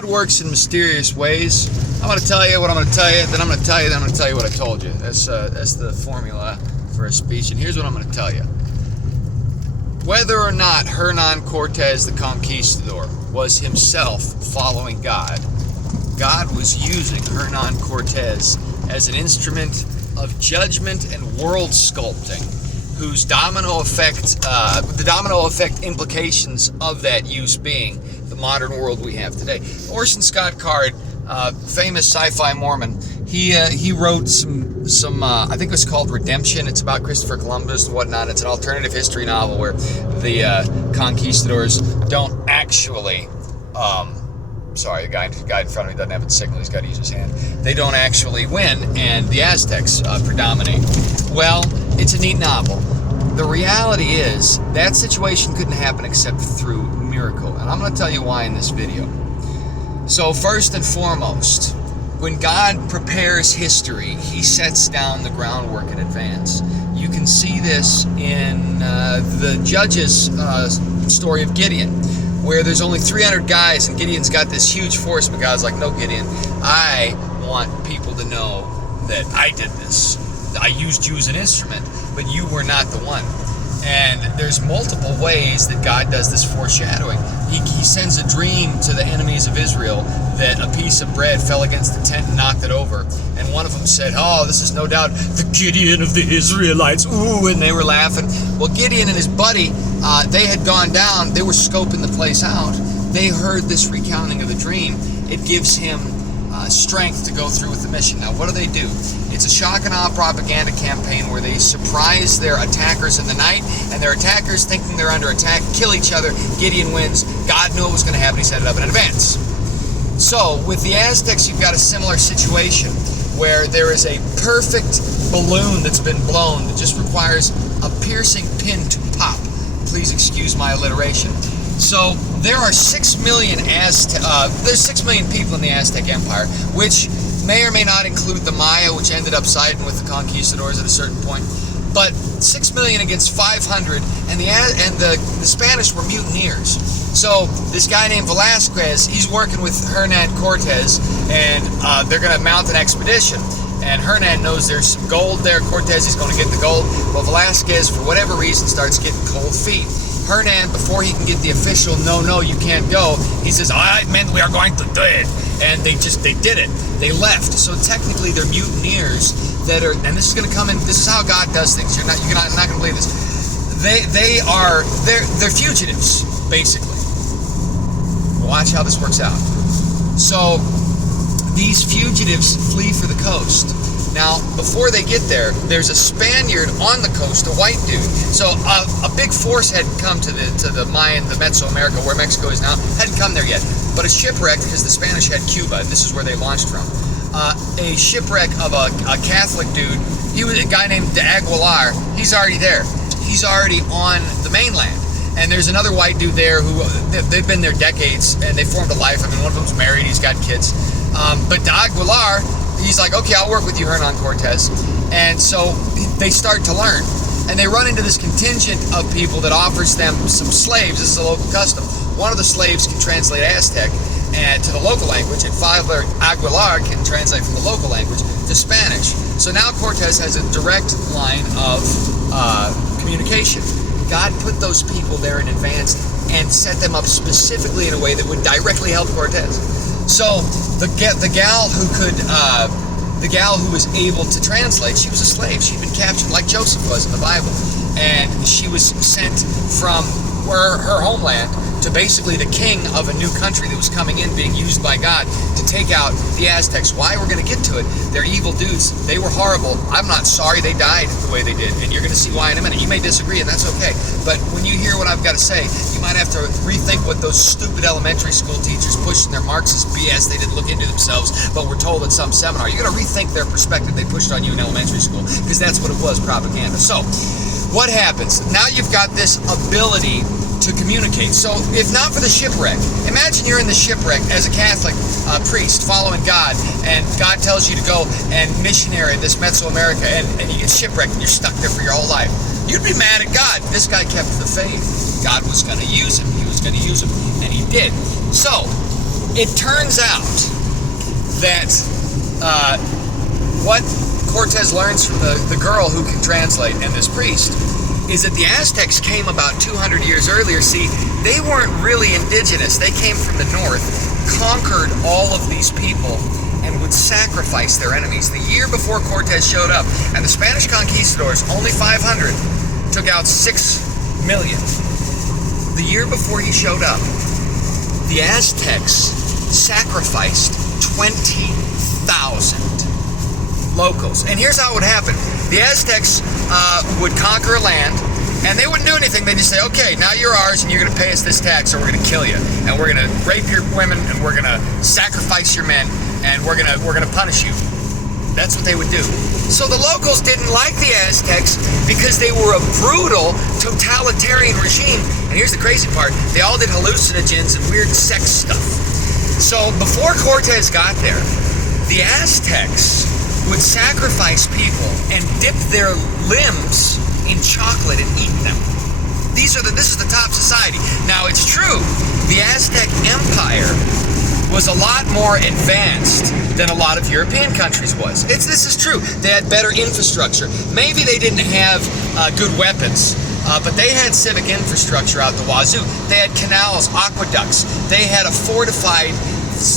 God works in mysterious ways. I'm going to tell you what I'm going to tell you, then I'm going to tell you, then I'm going to tell you what I told you. That's the formula for a speech, and here's what I'm going to tell you. Whether or not Hernan Cortez, the conquistador, was himself following God, God was using Hernan Cortez as an instrument of judgment and world sculpting, whose domino effect, the domino effect implications of that use being the modern world we have today. Orson Scott Card, famous sci-fi Mormon, he wrote some I think it was called Redemption. It's about Christopher Columbus and whatnot. It's an alternative history novel where the conquistadors don't actually, sorry, the guy in front of me doesn't have a signal. He's got to use his hand. They don't actually win, and the Aztecs predominate. Well, it's a neat novel. The reality is that situation couldn't happen except through miracle, and I'm going to tell you why in this video. So first and foremost, when God prepares history, he sets down the groundwork in advance. You can see this in the Judges story of Gideon, where there's only 300 guys and Gideon's got this huge force, but God's like, no, Gideon, I want people to know that I did this. I used you as an instrument, but you were not the one. And there's multiple ways that God does this foreshadowing. He sends a dream to the enemies of Israel that a piece of bread fell against the tent and knocked it over. And one of them said, oh, this is no doubt the Gideon of the Israelites. Ooh, and they were laughing. Well, Gideon and his buddy, they had gone down. They were scoping the place out. They heard this recounting of the dream. It gives him strength to go through with the mission. Now, what do? It's a shock and awe propaganda campaign where they surprise their attackers in the night, and their attackers, thinking they're under attack, kill each other. Gideon wins. God knew what was going to happen. He set it up in advance. So, with the Aztecs, you've got a similar situation where there is a perfect balloon that's been blown that just requires a piercing pin to pop. Please excuse my alliteration. So there are 6 million there's 6 million people in the Aztec Empire, which may or may not include the Maya, which ended up siding with the conquistadors at a certain point. But 6 million against 500, and the Spanish were mutineers. So this guy named Velasquez, he's working with Hernan Cortez, and they're going to mount an expedition. And Hernan knows there's some gold there. Cortez is going to get the gold. Well, Velasquez, for whatever reason, starts getting cold feet. Hernan, before he can get the official no, you can't go, he says, all right, men, we are going to do it. And they did it. They left. So technically they're mutineers that are, and this is going to come in, this is how God does things. You're not going to believe this. They're fugitives, basically. Watch how this works out. So these fugitives flee for the coast. Now, before they get there, there's a Spaniard on the coast, a white dude. So a big force hadn't come to the Mayan, the Mesoamerica, where Mexico is now, hadn't come there yet. But a shipwreck, because the Spanish had Cuba, and this is where they launched from. A shipwreck of a Catholic dude. He was a guy named de Aguilar. He's already there. He's already on the mainland. And there's another white dude there who, they've been there decades, and they formed a life. I mean, one of them's married, he's got kids. But de Aguilar, he's like, okay, I'll work with you, Hernan Cortez. And so they start to learn. And they run into this contingent of people that offers them some slaves. This is a local custom. One of the slaves can translate Aztec and to the local language, and Father Aguilar can translate from the local language to Spanish. So now Cortez has a direct line of communication. God put those people there in advance and set them up specifically in a way that would directly help Cortez. So the gal who was able to translate, she was a slave. She'd been captured like Joseph was in the Bible, and she was sent from her homeland to basically the king of a new country that was coming in, being used by God to take out the Aztecs. Why? We're going to get to it. They're evil dudes. They were horrible. I'm not sorry they died the way they did, and you're going to see why in a minute. You may disagree, and that's okay. But when you hear what I've got to say, you might have to rethink what those stupid elementary school teachers pushed in their Marxist BS. They didn't look into themselves, but were told at some seminar. You're going to rethink their perspective they pushed on you in elementary school, because that's what it was, propaganda. So what happens? Now you've got this ability to communicate. So if not for the shipwreck, imagine you're in the shipwreck as a Catholic priest following God, and God tells you to go and missionary in this Mesoamerica, and you get shipwrecked and you're stuck there for your whole life. You'd be mad at God. This guy kept the faith. God was going to use him. He was going to use him, and he did. So it turns out that what Cortez learns from the girl who can translate and this priest is that the Aztecs came about 200 years earlier. See, they weren't really indigenous. They came from the north, conquered all of these people, and would sacrifice their enemies. The year before Cortez showed up, and the Spanish conquistadors, only 500, took out 6 million. The year before he showed up, the Aztecs sacrificed 20,000 locals. And here's how it would happen. The Aztecs would conquer a land, and they wouldn't do anything. They'd just say, okay, now you're ours, and you're going to pay us this tax, or we're going to kill you. And we're going to rape your women, and we're going to sacrifice your men, and we're gonna punish you. That's what they would do. So the locals didn't like the Aztecs because they were a brutal, totalitarian regime. And here's the crazy part. They all did hallucinogens and weird sex stuff. So before Cortez got there, the Aztecs would sacrifice people and dip their limbs in chocolate and eat them. This is the top society. Now it's true, the Aztec Empire was a lot more advanced than a lot of European countries was. This is true. They had better infrastructure. Maybe they didn't have good weapons, but they had civic infrastructure out the wazoo. They had canals, aqueducts. They had a fortified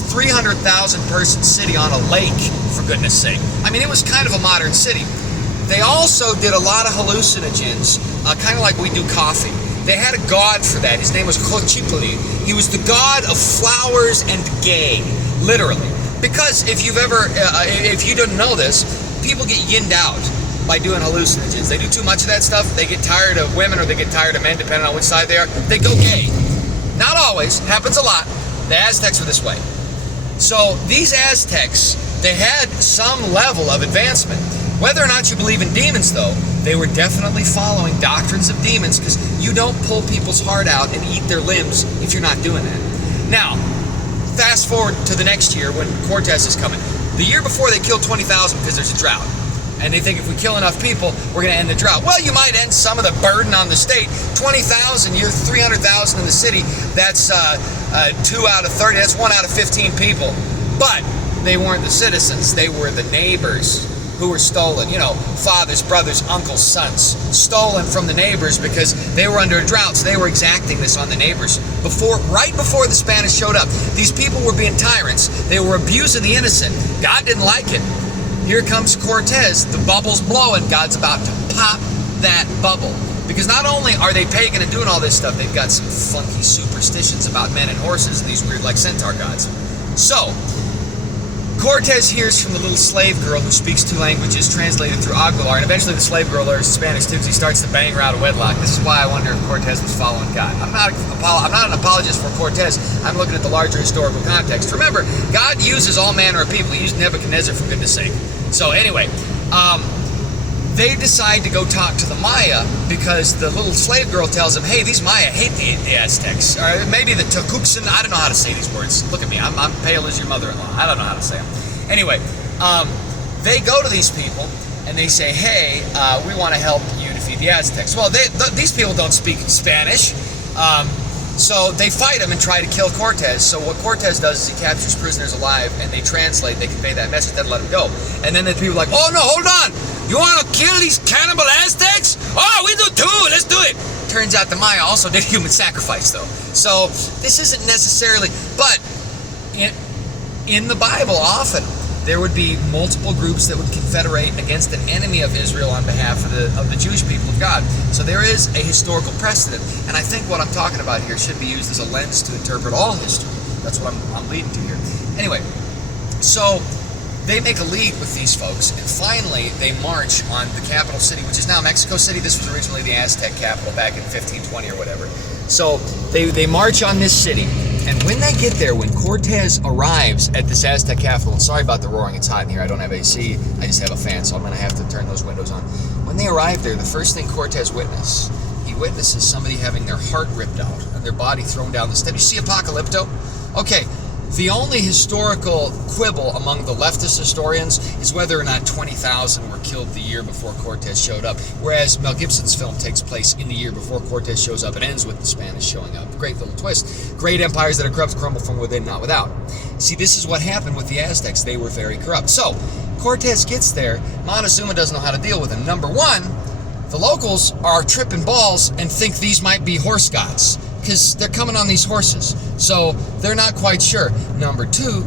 300,000 person city on a lake, for goodness sake. I mean, it was kind of a modern city. They also did a lot of hallucinogens, kind of like we do coffee. They had a god for that. His name was Xochitl. He was the god of flowers and gay, literally. Because if you didn't know this, people get yinned out by doing hallucinogens. They do too much of that stuff. They get tired of women or they get tired of men, depending on which side they are. They go gay. Not always. Happens a lot. The Aztecs were this way. So these Aztecs, they had some level of advancement. Whether or not you believe in demons, though, they were definitely following doctrines of demons, because you don't pull people's heart out and eat their limbs if you're not doing that. Now, fast forward to the next year when Cortez is coming. The year before, they killed 20,000 because there's a drought. And they think if we kill enough people, we're going to end the drought. Well, you might end some of the burden on the state. 20,000, you're 300,000 in the city. That's 2 out of 30. That's 1 out of 15 people. But they weren't the citizens. They were the neighbors who were stolen. You know, fathers, brothers, uncles, sons. Stolen from the neighbors because they were under a drought. So they were exacting this on the neighbors. Right before the Spanish showed up, these people were being tyrants. They were abusing the innocent. God didn't like it. Here comes Cortez, the bubble's blowing, God's about to pop that bubble. Because not only are they pagan and doing all this stuff, they've got some funky superstitions about men and horses and these weird like centaur gods. So, Cortez hears from the little slave girl who speaks 2 languages translated through Aguilar, and eventually the slave girl learns Spanish too because he starts to bang her out of wedlock. This is why I wonder if Cortez was following God. I'm not an apologist for Cortez. I'm looking at the larger historical context. Remember, God uses all manner of people. He used Nebuchadnezzar, for goodness sake. So anyway, they decide to go talk to the Maya because the little slave girl tells them, hey, these Maya hate the Aztecs. Or maybe the Tecuxan. I don't know how to say these words. Look at me. I'm pale as your mother-in-law. I don't know how to say them. Anyway, they go to these people and they say, hey, we want to help you defeat the Aztecs. Well, these people don't speak Spanish. So they fight him and try to kill Cortez. So what Cortez does is he captures prisoners alive and they translate, they convey that message, then let him go. And then the people are like, oh no, hold on! You want to kill these cannibal Aztecs? Oh, we do too, let's do it! Turns out the Maya also did human sacrifice though. So this isn't necessarily, but in the Bible often there would be multiple groups that would confederate against an enemy of Israel on behalf of the Jewish people of God. So there is a historical precedent, and I think what I'm talking about here should be used as a lens to interpret all history. That's what I'm leading to here. Anyway, so they make a league with these folks, and finally they march on the capital city, which is now Mexico City. This was originally the Aztec capital back in 1520 or whatever. So they march on this city. And when they get there, when Cortez arrives at this Aztec capital, and sorry about the roaring, it's hot in here, I don't have AC, I just have a fan, so I'm going to have to turn those windows on. When they arrive there, the first thing Cortez witnesses somebody having their heart ripped out and their body thrown down the steps. You see Apocalypto? Okay, The only historical quibble among the leftist historians is whether or not 20,000 were killed the year before Cortez showed up, whereas Mel Gibson's film takes place in the year before Cortez shows up and ends with the Spanish showing up. Great little twist. Great empires that are corrupt crumble from within, not without. See, this is what happened with the Aztecs. They were very corrupt. So, Cortez gets there. Montezuma doesn't know how to deal with them. Number one, the locals are tripping balls and think these might be horse gods, because they're coming on these horses, so they're not quite sure. Number two,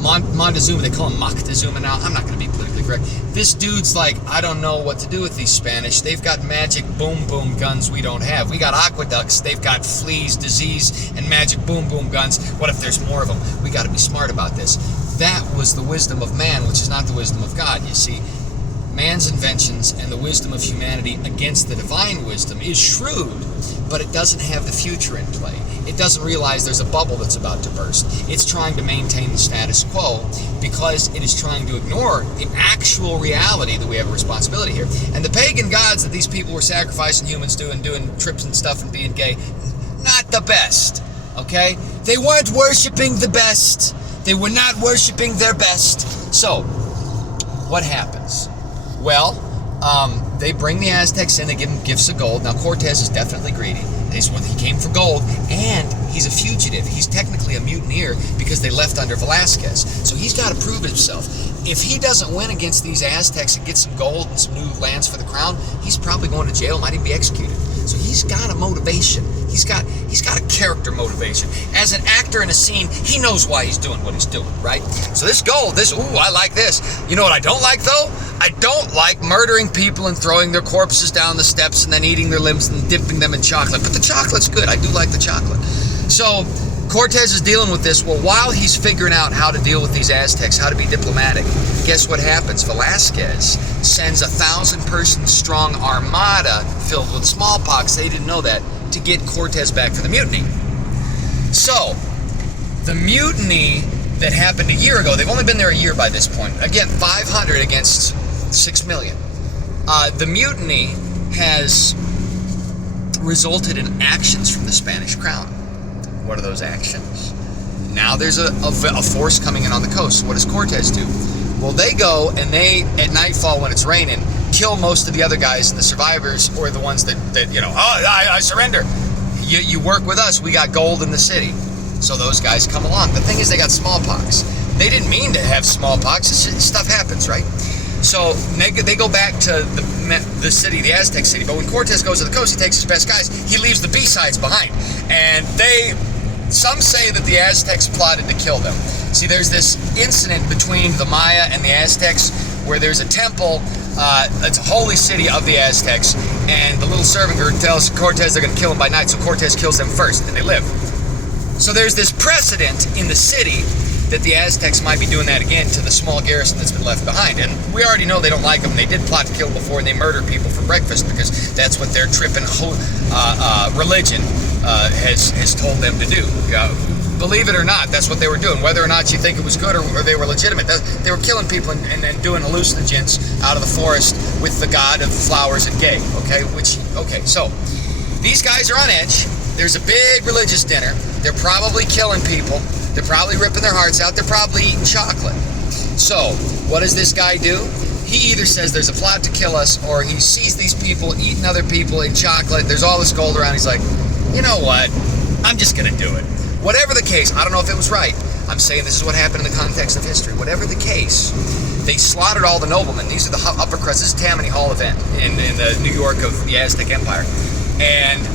Montezuma, they call him Moctezuma now. I'm not going to be politically correct. This dude's like, I don't know what to do with these Spanish. They've got magic boom boom guns we don't have. We got aqueducts. They've got fleas, disease, and magic boom boom guns. What if there's more of them? We got to be smart about this. That was the wisdom of man, which is not the wisdom of God. You see, man's inventions and the wisdom of humanity against the divine wisdom is shrewd, but it doesn't have the future in play. It doesn't realize there's a bubble that's about to burst. It's trying to maintain the status quo because it is trying to ignore the actual reality that we have a responsibility here. And the pagan gods that these people were sacrificing humans to and doing trips and stuff and being gay, not the best, okay? They weren't worshiping the best. They were not worshiping their best. So, what happens? Well, they bring the Aztecs in, they give them gifts of gold. Now, Cortez is definitely greedy. He came for gold, and he's a fugitive. He's technically a mutineer because they left under Velasquez. So he's got to prove himself. If he doesn't win against these Aztecs and get some gold and some new lands for the crown, he's probably going to jail, might even be executed. So he's got a motivation. He's got a character motivation. As an actor in a scene, he knows why he's doing what he's doing, right? So this gold, I like this. You know what I don't like, though? I don't like murdering people and throwing their corpses down the steps and then eating their limbs and dipping them in chocolate. But the chocolate's good. I do like the chocolate. So Cortez is dealing with this. Well, while he's figuring out how to deal with these Aztecs, how to be diplomatic, guess what happens? Velasquez sends 1,000-person strong armada filled with smallpox. They didn't know that, to get Cortez back for the mutiny. So, the mutiny that happened a year ago, they've only been there a year by this point. Again, 500 against 6 million. The mutiny has resulted in actions from the Spanish crown. What are those actions? Now there's a force coming in on the coast. What does Cortez do? Well, they go and they, at nightfall when it's raining, kill most of the other guys, the survivors, or the ones that I surrender. You work with us. We got gold in the city. So those guys come along. The thing is, they got smallpox. They didn't mean to have smallpox. Stuff happens, right? So they go back to the city, the Aztec city. But when Cortez goes to the coast, he takes his best guys. He leaves the B-sides behind. And some say that the Aztecs plotted to kill them. See, there's this incident between the Maya and the Aztecs where there's a temple. It's a holy city of the Aztecs. And the little servant girl tells Cortez they're going to kill him by night. So Cortez kills them first, and they live. So there's this precedent in the city that the Aztecs might be doing that again to the small garrison that's been left behind. And we already know they don't like them. They did plot to kill them before, and they murder people for breakfast because that's what their tripping religion has told them to do. Believe it or not, that's what they were doing. Whether or not you think it was good or they were legitimate, they were killing people and doing hallucinogens out of the forest with the god of flowers and gay. Okay, so these guys are on edge. There's a big religious dinner. They're probably killing people. They're probably ripping their hearts out. They're probably eating chocolate. So, what does this guy do? He either says there's a plot to kill us, or he sees these people eating other people in chocolate. There's all this gold around. He's like, you know what? I'm just going to do it. Whatever the case, I don't know if it was right. I'm saying this is what happened in the context of history. Whatever the case, they slaughtered all the noblemen. These are the upper crust. This is Tammany Hall event in the New York of the Aztec Empire. And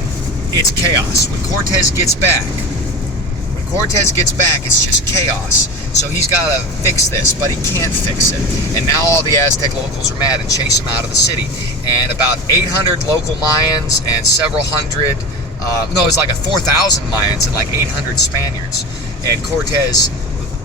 it's chaos. When Cortez gets back, it's just chaos. So he's got to fix this, but he can't fix it. And now all the Aztec locals are mad and chase him out of the city. And about 800 local Mayans and several hundred, it's like 4,000 Mayans and like 800 Spaniards. And Cortez,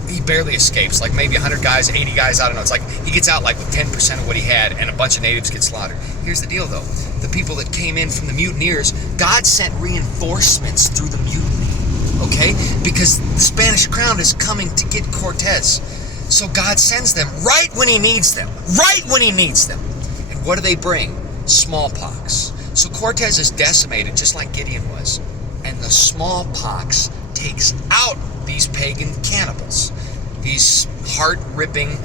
he barely escapes, like maybe 100 guys, 80 guys, I don't know. It's like he gets out like with 10% of what he had, and a bunch of natives get slaughtered. Here's the deal, though. The people that came in from the mutineers, God sent reinforcements through the mutiny, okay? Because the Spanish crown is coming to get Cortez. So God sends them right when he needs them. Right when he needs them. And what do they bring? Smallpox. So Cortez is decimated, just like Gideon was. And the smallpox takes out these pagan cannibals, these heart-ripping,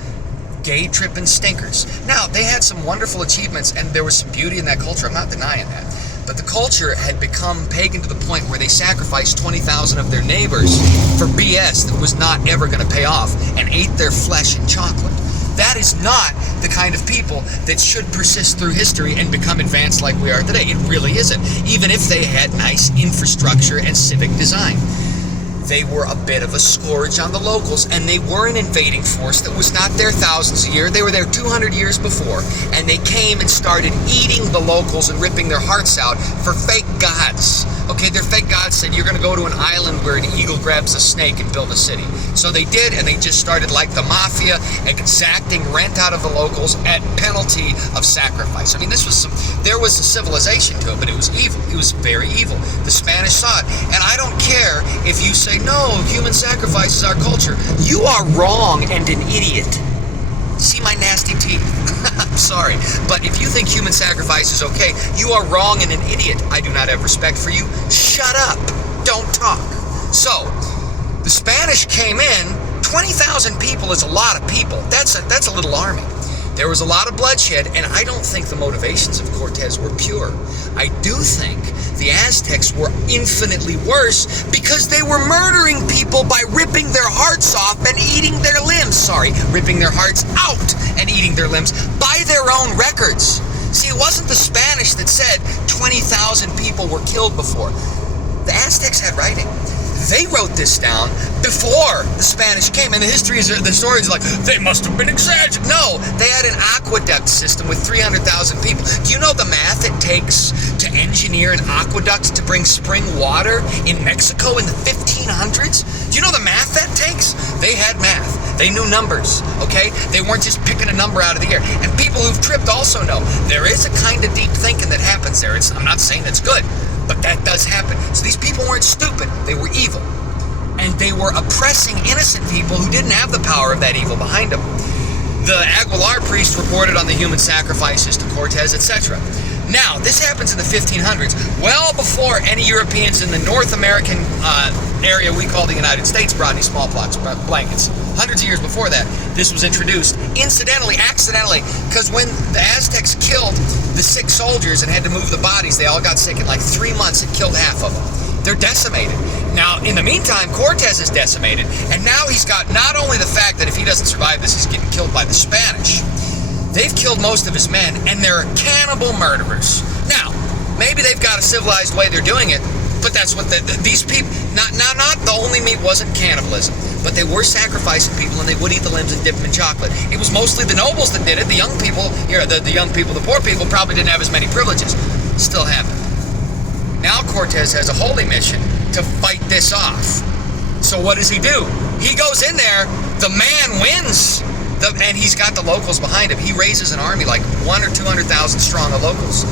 gay-tripping stinkers. Now, they had some wonderful achievements, and there was some beauty in that culture. I'm not denying that. But the culture had become pagan to the point where they sacrificed 20,000 of their neighbors for BS that was not ever going to pay off, and ate their flesh and chocolate. That is not the kind of people that should persist through history and become advanced like we are today. It really isn't, even if they had nice infrastructure and civic design. They were a bit of a scourge on the locals, and they were an invading force that was not there thousands of years. They were there 200 years before, and they came and started eating the locals and ripping their hearts out for fake gods. Okay, their fake gods said, you're going to go to an island where an eagle grabs a snake and build a city. So they did, and they just started, like the mafia, exacting rent out of the locals at penalty of sacrifice. I mean, there was a civilization to it, but it was evil. It was very evil. The Spanish saw it, and I don't care if you say, no, human sacrifice is our culture. You are wrong and an idiot. See my nasty teeth? I'm sorry. But if you think human sacrifice is okay, you are wrong and an idiot. I do not have respect for you. Shut up. Don't talk. So, the Spanish came in. 20,000 people is a lot of people. That's a little army. There was a lot of bloodshed, and I don't think the motivations of Cortez were pure. I do think the Aztecs were infinitely worse because they were murdering people by ripping their hearts off and eating their limbs. Ripping their hearts out and eating their limbs by their own records. See, it wasn't the Spanish that said 20,000 people were killed before. The Aztecs had writing. They wrote this down before the Spanish came, and the story is like, they must have been exaggerated. No, they had an aqueduct system with 300,000 people. Do you know the math it takes to engineer an aqueduct to bring spring water in Mexico in the 1500s? Do you know the math that takes? They had math. They knew numbers, okay? They weren't just picking a number out of the air. And people who've tripped also know there is a kind of deep thinking that happens there. I'm not saying that's good, but that does happen. So these people weren't stupid. They were evil. And they were oppressing innocent people who didn't have the power of that evil behind them. The Aguilar priest reported on the human sacrifices to Cortez, etc. Now, this happens in the 1500s, well before any Europeans in the North American area we call the United States brought any smallpox blankets. Hundreds of years before that, this was introduced. Incidentally, accidentally, because when the Aztecs killed the sick soldiers and had to move the bodies, they all got sick in like 3 months. It killed half of them. They're decimated. Now, in the meantime, Cortez is decimated, and now he's got not only the fact that if he doesn't survive this, he's getting killed by the Spanish. They've killed most of his men, and they're cannibal murderers. Now, maybe they've got a civilized way they're doing it, but that's what these people, not the only meat wasn't cannibalism, but they were sacrificing people, and they would eat the limbs and dip them in chocolate. It was mostly the nobles that did it. The young people, the poor people probably didn't have as many privileges. Still happened. Now Cortez has a holy mission to fight this off. So what does he do? He goes in there, the man wins, and he's got the locals behind him. He raises an army like 100,000 or 200,000 strong of locals.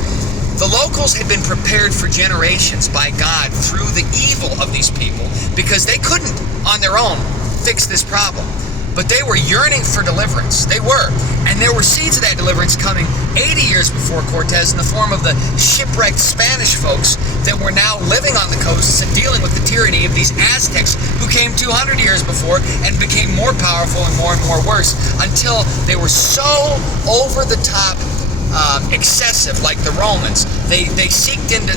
The locals had been prepared for generations by God through the evil of these people because they couldn't, on their own, fix this problem. But they were yearning for deliverance. They were. And there were seeds of that deliverance coming 80 years before Cortez in the form of the shipwrecked Spanish folks that were now living on the coasts and dealing with the tyranny of these Aztecs who came 200 years before and became more powerful and more worse until they were so over the top excessive, like the Romans. They seeped into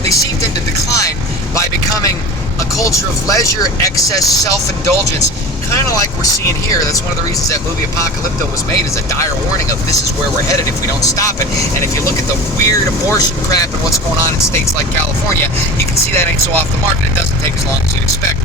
decline by becoming a culture of leisure, excess, self-indulgence, kind of like we're seeing here. That's one of the reasons that movie Apocalypto was made, is a dire warning of this is where we're headed if we don't stop it. And if you look at the weird abortion crap and what's going on in states like California, you can see that ain't so off the mark, and it doesn't take as long as you'd expect.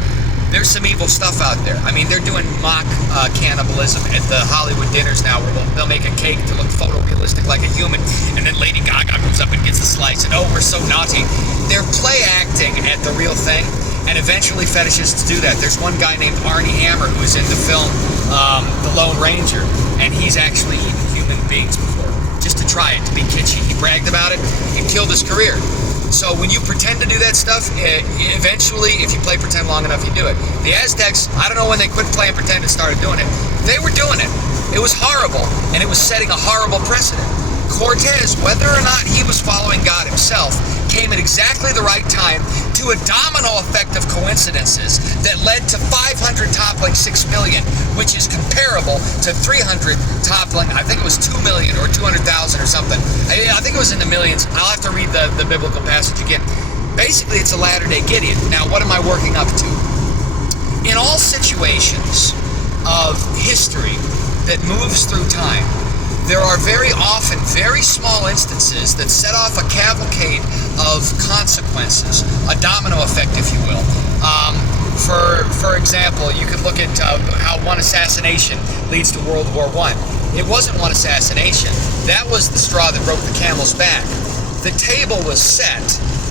There's some evil stuff out there. I mean, they're doing mock cannibalism at the Hollywood dinners now, where they'll make a cake to look photorealistic like a human, and then Lady Gaga moves up and gets a slice, and oh, we're so naughty. They're play acting at the real thing, and eventually fetishists do that. There's one guy named Arnie Hammer who was in the film The Lone Ranger, and he's actually eaten human beings before, just to try it, to be kitschy. He bragged about it. It killed his career. So when you pretend to do that stuff, eventually, if you play pretend long enough, you do it. The Aztecs, I don't know when they quit playing pretend and started doing it. They were doing it. It was horrible, and it was setting a horrible precedent. Cortez, whether or not he was following God himself, came at exactly the right time to to a domino effect of coincidences that led to 500 toppling 6 million, which is comparable to 300 toppling, I think it was 2 million or 200,000 or something. I think it was in the millions. I'll have to read the biblical passage again. Basically, it's a latter-day Gideon. Now, what am I working up to? In all situations of history that moves through time, there are very often very small instances that set off a cavalcade of consequences, a domino effect, if you will. For example, you could look at how one assassination leads to World War I. It wasn't one assassination. That was the straw that broke the camel's back. The table was set,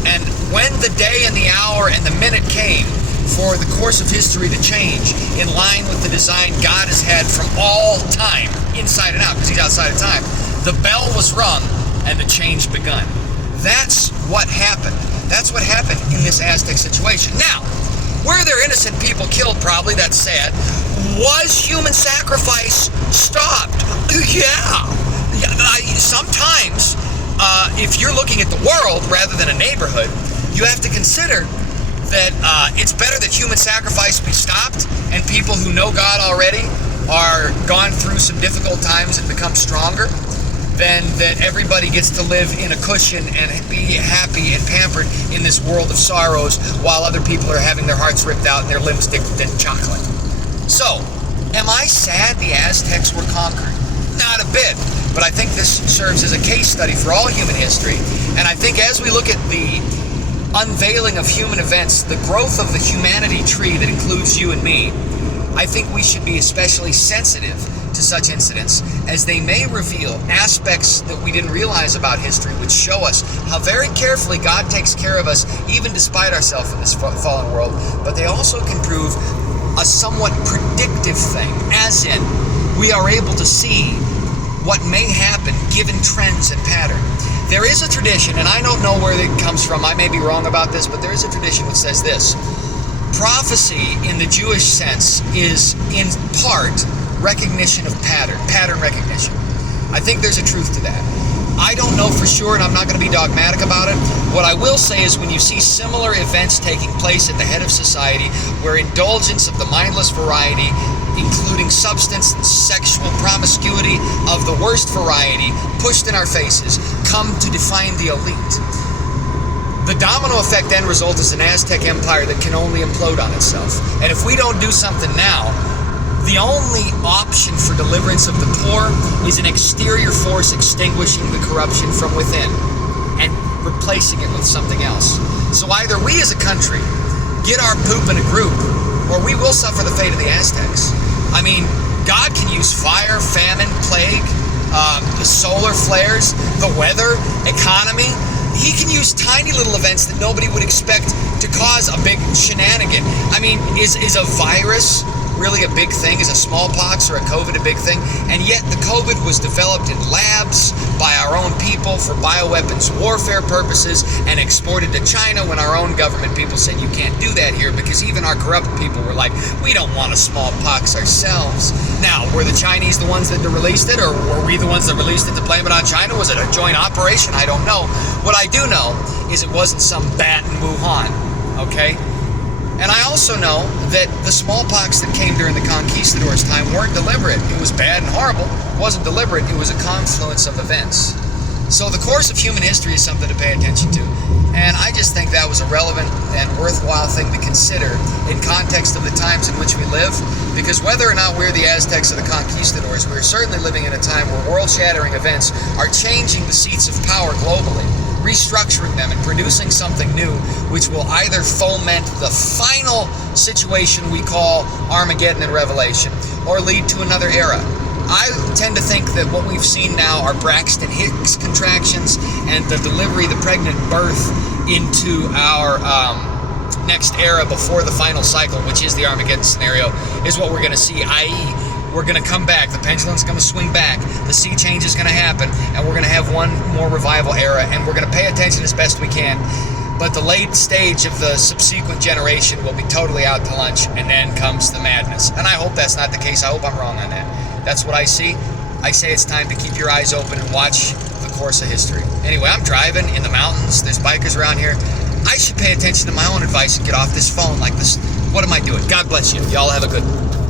and when the day and the hour and the minute came for the course of history to change in line with the design God has had from all time, inside and out, because he's outside of time, the bell was rung and the change begun. That's what happened. That's what happened in this Aztec situation. Now, were there innocent people killed? Probably. That's sad. Was human sacrifice stopped? Yeah. Sometimes, if you're looking at the world rather than a neighborhood, you have to consider that it's better that human sacrifice be stopped and people who know God already are gone through some difficult times and become stronger than that everybody gets to live in a cushion and be happy and pampered in this world of sorrows while other people are having their hearts ripped out and their limbs dipped in chocolate. So, am I sad the Aztecs were conquered? Not a bit, but I think this serves as a case study for all human history, and I think as we look at the unveiling of human events, the growth of the humanity tree that includes you and me, I think we should be especially sensitive to such incidents, as they may reveal aspects that we didn't realize about history, which show us how very carefully God takes care of us, even despite ourselves in this fallen world, but they also can prove a somewhat predictive thing, as in, we are able to see what may happen given trends and pattern. There is a tradition, and I don't know where it comes from, I may be wrong about this, but there is a tradition that says this: prophecy in the Jewish sense is in part recognition of pattern recognition. I think there's a truth to that. I don't know for sure, and I'm not going to be dogmatic about it. What I will say is when you see similar events taking place at the head of society, where indulgence of the mindless variety, including substance and sexual promiscuity of the worst variety, pushed in our faces, come to define the elite. The domino effect end result is an Aztec empire that can only implode on itself. And if we don't do something now, the only option for deliverance of the poor is an exterior force extinguishing the corruption from within and replacing it with something else. So either we as a country get our poop in a group, or we will suffer the fate of the Aztecs. I mean, God can use fire, famine, plague, the solar flares, the weather, economy. He can use tiny little events that nobody would expect to cause a big shenanigan. I mean, is a virus really a big thing? Is a smallpox or a COVID a big thing? And yet the COVID was developed in labs by our own people for bioweapons warfare purposes and exported to China when our own government people said you can't do that here, because even our corrupt people were like, we don't want a smallpox ourselves. Now, were the Chinese the ones that released it, or were we the ones that released it to blame it on China? Was it a joint operation? I don't know. What I do know is it wasn't some bat in Wuhan, okay? And I also know that the smallpox that came during the conquistadors' time weren't deliberate. It was bad and horrible. It wasn't deliberate. It was a confluence of events. So the course of human history is something to pay attention to. And I just think that was a relevant and worthwhile thing to consider in context of the times in which we live. Because whether or not we're the Aztecs or the conquistadors, we're certainly living in a time where world-shattering events are changing the seats of power globally, restructuring them and producing something new, which will either foment the final situation we call Armageddon and Revelation, or lead to another era. I tend to think that what we've seen now are Braxton Hicks contractions and the delivery, the pregnant birth into our next era before the final cycle, which is the Armageddon scenario, is what we're going to see, i.e., we're going to come back, the pendulum's going to swing back, the sea change is going to happen, and we're going to have one more revival era, and we're going to pay attention as best we can. But the late stage of the subsequent generation will be totally out to lunch, and then comes the madness. And I hope that's not the case. I hope I'm wrong on that. That's what I see. I say it's time to keep your eyes open and watch the course of history. Anyway, I'm driving in the mountains. There's bikers around here. I should pay attention to my own advice and get off this phone like this. What am I doing? God bless you. Y'all have a good one.